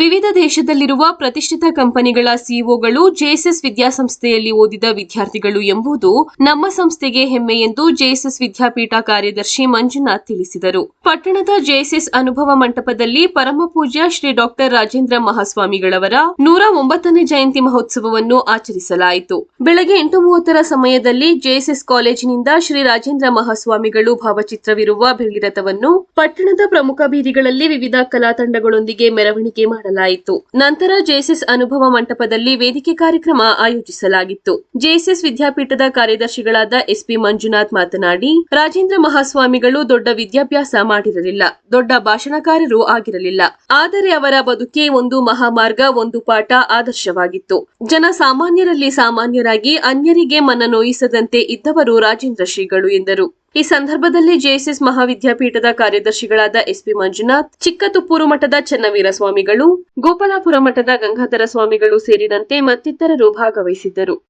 ವಿವಿಧ ದೇಶದಲ್ಲಿರುವ ಪ್ರತಿಷ್ಠಿತ ಕಂಪನಿಗಳ ಸಿಇಒಗಳು ಜೆಎಸ್ಎಸ್ ವಿದ್ಯಾಸಂಸ್ಥೆಯಲ್ಲಿ ಓದಿದ ವಿದ್ಯಾರ್ಥಿಗಳು ಎಂಬುದು ನಮ್ಮ ಸಂಸ್ಥೆಗೆ ಹೆಮ್ಮೆ ಎಂದು ಜೆಎಸ್ಎಸ್ ವಿದ್ಯಾಪೀಠ ಕಾರ್ಯದರ್ಶಿ ಮಂಜುನಾಥ್ ತಿಳಿಸಿದರು. ಪಟ್ಟಣದ ಜೆಎಸ್ಎಸ್ ಅನುಭವ ಮಂಟಪದಲ್ಲಿ ಪರಮಪೂಜ್ಯ ಶ್ರೀ ಡಾಕ್ಟರ್ ರಾಜೇಂದ್ರ ಮಹಾಸ್ವಾಮಿಗಳವರ ನೂರ ಒಂಬತ್ತನೇ ಜಯಂತಿ ಮಹೋತ್ಸವವನ್ನು ಆಚರಿಸಲಾಯಿತು. ಬೆಳಗ್ಗೆ ಎಂಟು ಮೂವತ್ತರ ಸಮಯದಲ್ಲಿ ಜೆಎಸ್ಎಸ್ ಕಾಲೇಜಿನಿಂದ ಶ್ರೀ ರಾಜೇಂದ್ರ ಮಹಾಸ್ವಾಮಿಗಳು ಭಾವಚಿತ್ರವಿರುವ ಬೆಳ್ಳಿರಥವನ್ನು ಪಟ್ಟಣದ ಪ್ರಮುಖ ಬೀದಿಗಳಲ್ಲಿ ವಿವಿಧ ಕಲಾ ತಂಡಗಳೊಂದಿಗೆ ಮೆರವಣಿಗೆ ಮಾಡಲಾಯಿತು ನಂತರ ಜೆಎಸ್ಎಸ್ ಅನುಭವ ಮಂಟಪದಲ್ಲಿ ವೇದಿಕೆ ಕಾರ್ಯಕ್ರಮ ಆಯೋಜಿಸಲಾಗಿತ್ತು. ಜೆಎಸ್ಎಸ್ ವಿದ್ಯಾಪೀಠದ ಕಾರ್ಯದರ್ಶಿಗಳಾದ ಎಸ್ಪಿ ಮಂಜುನಾಥ್ ಮಾತನಾಡಿ, ರಾಜೇಂದ್ರ ಮಹಾಸ್ವಾಮಿಗಳು ದೊಡ್ಡ ವಿದ್ಯಾಭ್ಯಾಸ ಮಾಡಿರಲಿಲ್ಲ, ದೊಡ್ಡ ಭಾಷಣಕಾರರು ಆಗಿರಲಿಲ್ಲ. ಆದರೆ ಅವರ ಬದುಕೆ ಒಂದು ಮಹಾಮಾರ್ಗ, ಒಂದು ಪಾಠ ಆದರ್ಶವಾಗಿತ್ತು. ಜನ ಸಾಮಾನ್ಯರಲ್ಲಿ ಸಾಮಾನ್ಯರಾಗಿ ಅನ್ಯರಿಗೆ ಮನ ನೋಯಿಸದಂತೆ ಇದ್ದವರು ರಾಜೇಂದ್ರ ಶ್ರೀಗಳು ಎಂದರು. ಈ ಸಂದರ್ಭದಲ್ಲಿ ಜೆಎಸ್ಎಸ್ ಮಹಾವಿದ್ಯಾಪೀಠದ ಕಾರ್ಯದರ್ಶಿಗಳಾದ ಎಸ್ಪಿ ಮಂಜುನಾಥ್, ಚಿಕ್ಕತುಪ್ಪೂರು ಮಠದ ಚನ್ನವೀರ ಸ್ವಾಮಿಗಳು, ಗೋಪಾಲಾಪುರ ಮಠದ ಗಂಗಾಧರ ಸ್ವಾಮಿಗಳು ಸೇರಿದಂತೆ ಮತ್ತಿತರರು ಭಾಗವಹಿಸಿದ್ದರು.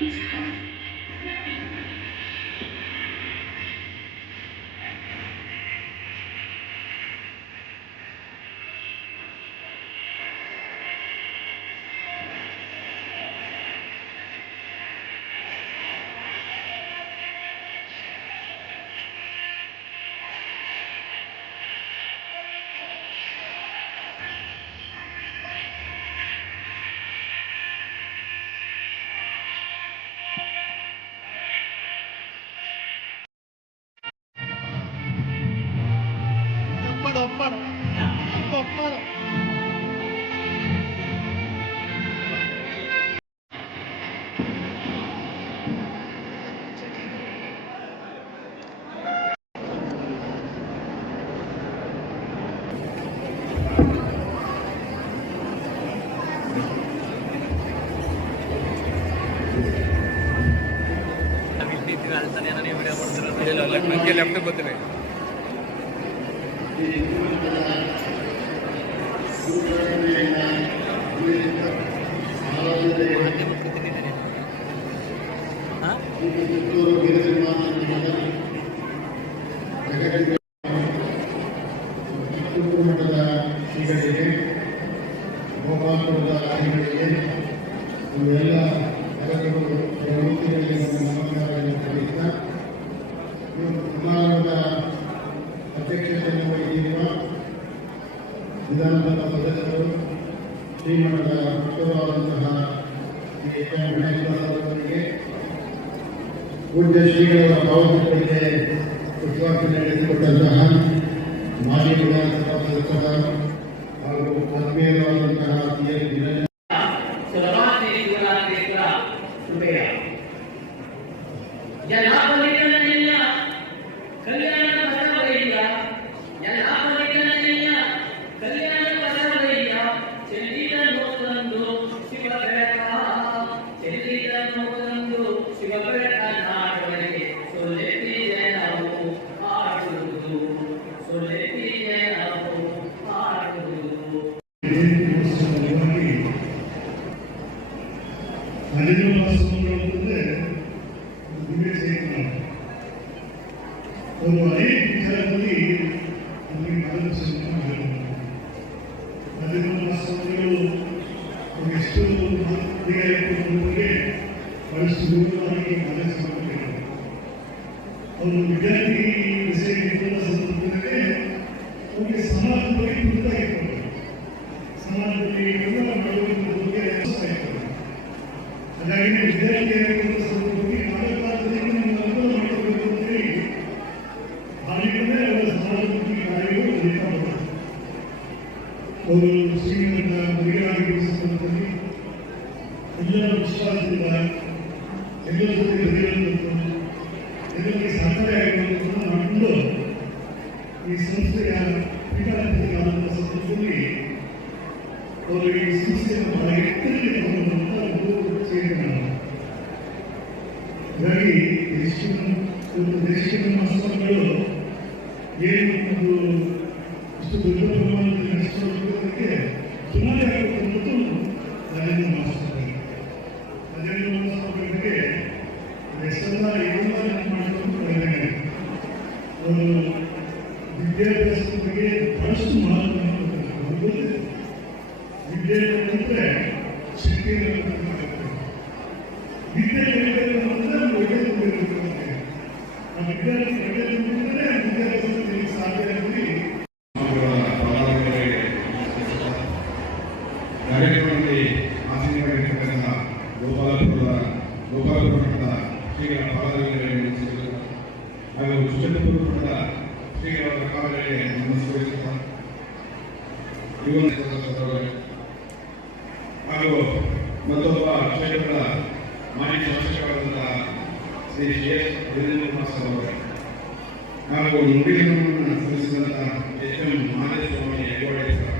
physical ಅಪ್ಪಣ ಅಪ್ಪಣ ಅಪ್ಪಣ ಇಲ್ಲ ನನಗೆ ಲೆಫ್ಟ್ ಬರ್ತೀನಿ ಚಿಕ್ಕೂರು ಮಠದ ಶ್ರೀಗಳಿಗೆ ಗೋಪಾಲಪುರದ ಶ್ರೀಗಳಿಗೆ ಇವೆಲ್ಲ ಕಾರ್ಯಕ್ರಮಗಳು ಪ್ರವೃತ್ತಿಗಳಿಗೆ ಇವತ್ತು ಸಮಾರಂಭದ ಅಧ್ಯಕ್ಷತೆಯನ್ನು ವಹಿಸಿರುವ ವಿಧಾನಸಭಾ ಸದಸ್ಯರು, ಶ್ರೀಮಠದ ಮುಖ್ಯವಾದಂತಹ ಎಚ್ ಎಂ ಪೂಜ್ಯ ಶ್ರೀಗಳ ಭಾವಚಿತ್ರಕ್ಕೆ ಪುಷ್ಪಾರ್ಚನೆ ನಡೆಸಿಕೊಟ್ಟಂತಹ ಮಾಜಿ ವಿಧಾನಸಭಾ ಸದಸ್ಯರ ಹಾಗೂ ಆತ್ಮೀಯರಾದಂತಹ ಒಂದು ಅನೇಕ ವಿಚಾರದಲ್ಲಿ ನಮಗೆ ಮಾರ್ಗದರ್ಶನ ಅದರಿಂದ ಮಾಸಗಳು ಎಷ್ಟು ಮಾತುಗಳಿಗೆ ಬಹಳಷ್ಟು ದೂರವಾಗಿ ಮಾರ್ಗದರ್ಶನ ಅವರು ವಿದ್ಯಾರ್ಥಿ ಹಾಗಾಗಿ ವಿದ್ಯಾರ್ಥಿಯಾಗಿರುವ ಸಂದರ್ಭದಲ್ಲಿ ಕಾರ್ಯಕಾಲದಲ್ಲಿ ನಮ್ಮ ಅನುಕೂಲ ಮಾಡಬೇಕು ಅಂತ ಹೇಳಿ ಹಾಗೆಯೇ ಅವರ ಸಮಾಜಮುಖಿ ಕಾರ್ಯಗಳು ನಡೀತಾ ಬರ್ತದೆ ಅವರು ಶ್ರೀಮಂತ ಮರಿಗಳಾಗಿರುವ ಸಂದರ್ಭದಲ್ಲಿ ಎಲ್ಲರ ವಿಶ್ವಾಸದಿಂದ ಎಲ್ಲರ ಜೊತೆ ಬೆರೆಯುವಂಥದ್ದು ಹೀಗಾಗಿ ದೇಶಿನ ಏನು ಒಂದು ಇಷ್ಟು ದೊಡ್ಡ ಪ್ರಮಾಣದಲ್ಲಿ ನಡೆಸಿಕೊಳ್ಳೋದಕ್ಕೆ ಸುಮಾರು ಆಗುತ್ತಂಬುದು ನರೇಂದ್ರ ಮಹಾಸ್ವಾಮಿ ಗೋಪಾಲಪುರದ ಗೋಪಾಲಪುರ ಶ್ರೀಗಳ ಪಾದಗಳಿಗೆ ಹಾಗೂ ಸುಚಂದ್ರಪುರ ಮಠದ ಶ್ರೀಗಳ ಪಾದಗಳಿಗೆ ನಮಸ್ಕರಿಸುತ್ತಾ ಹಾಗೂ ಮತ್ತೊಬ್ಬ ಕ್ಷೇತ್ರದ ಮಾಜಿ ಶಾಸಕರಾದಂತಹ ಶ್ರೀ ಶ್ರೀ ವೀರೇಂದ್ರ ಮಾಸ್ಟರ್ ಅವರೇ ಹಾಗೂ ನುಡಿಗಳನ್ನು ಸಲ್ಲಿಸಿದಂತಹ H M Mahadevaswamy Heggode sir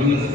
винести